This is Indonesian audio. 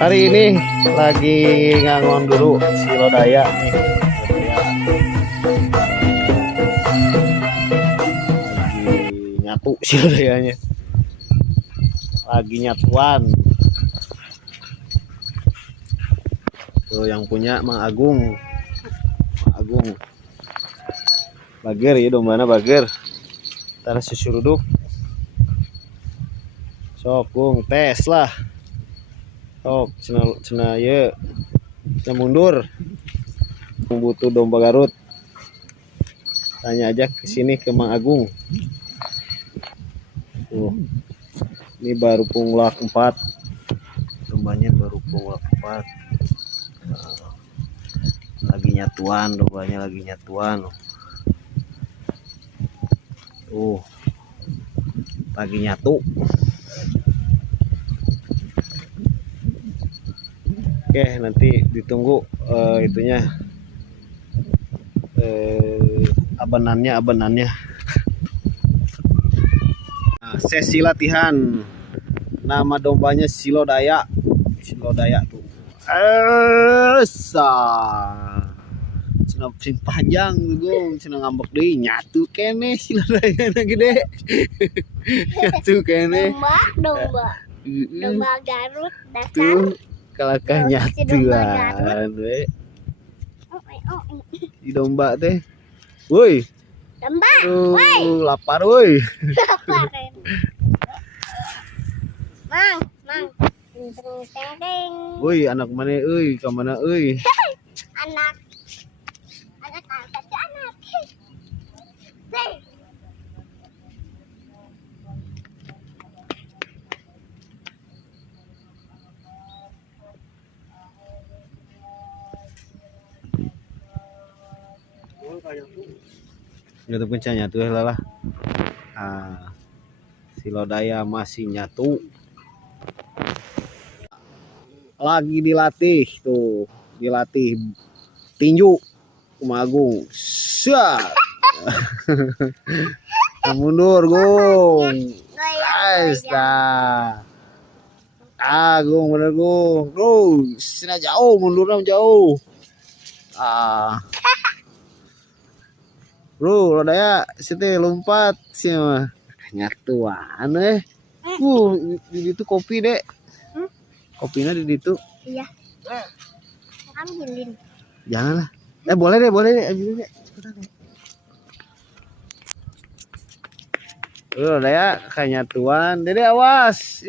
Hari ini lagi ngangon dulu si Lodaya nih. Lagi nyatu si Lodayanya. Lagi nyatuan. Tuh yang punya Mang Agung. Mang Agung. Bager ya dombana bager. Taruh susuruduk. Sok Gung tes lah. Sok cenah ye. Cenah mundur. Butuh domba Garut. Tanya aja ke sini ke Mang Agung. Tuh. Ini baru punglak 4. Dombanya baru punglak 4. Nah, lagi nyatuan, dombanya lagi nyatuan. Lagi nyatu. Oke, nanti ditunggu itunya abenannya. Nah, sesi latihan. Nama dombanya si Lodaya tuh. Cenah sing panjang Gung, cenah ngambek deui nyatu keneh si Lodaya gede. Nyatu keneh. Domba Garut dasar. Tuh kalahkah nyatuan we. Di domba teh. Woi. Domba. Lapar woi. Laparin. Mang. Teng. Woi, anak mana euy? Ka mana euy? Anak anak. Gitu pun nyatu lah. Si Lodaya masih nyatu. Lagi dilatih tuh, dilatih tinju Mang Agung. Siap. Mundur Gung. Guys, dah. Gung bener Gung. Sini jauh, mundurnya jauh. Bro, Lodaya situ lompat sih mah. Nyatuan di situ kopi, Dek. Kopinya di situ. Iya. Ambilin. Janganlah. Boleh deh. Ambilin deh. Cepetan deh. Lodaya kayak nyatuan. Dede awas.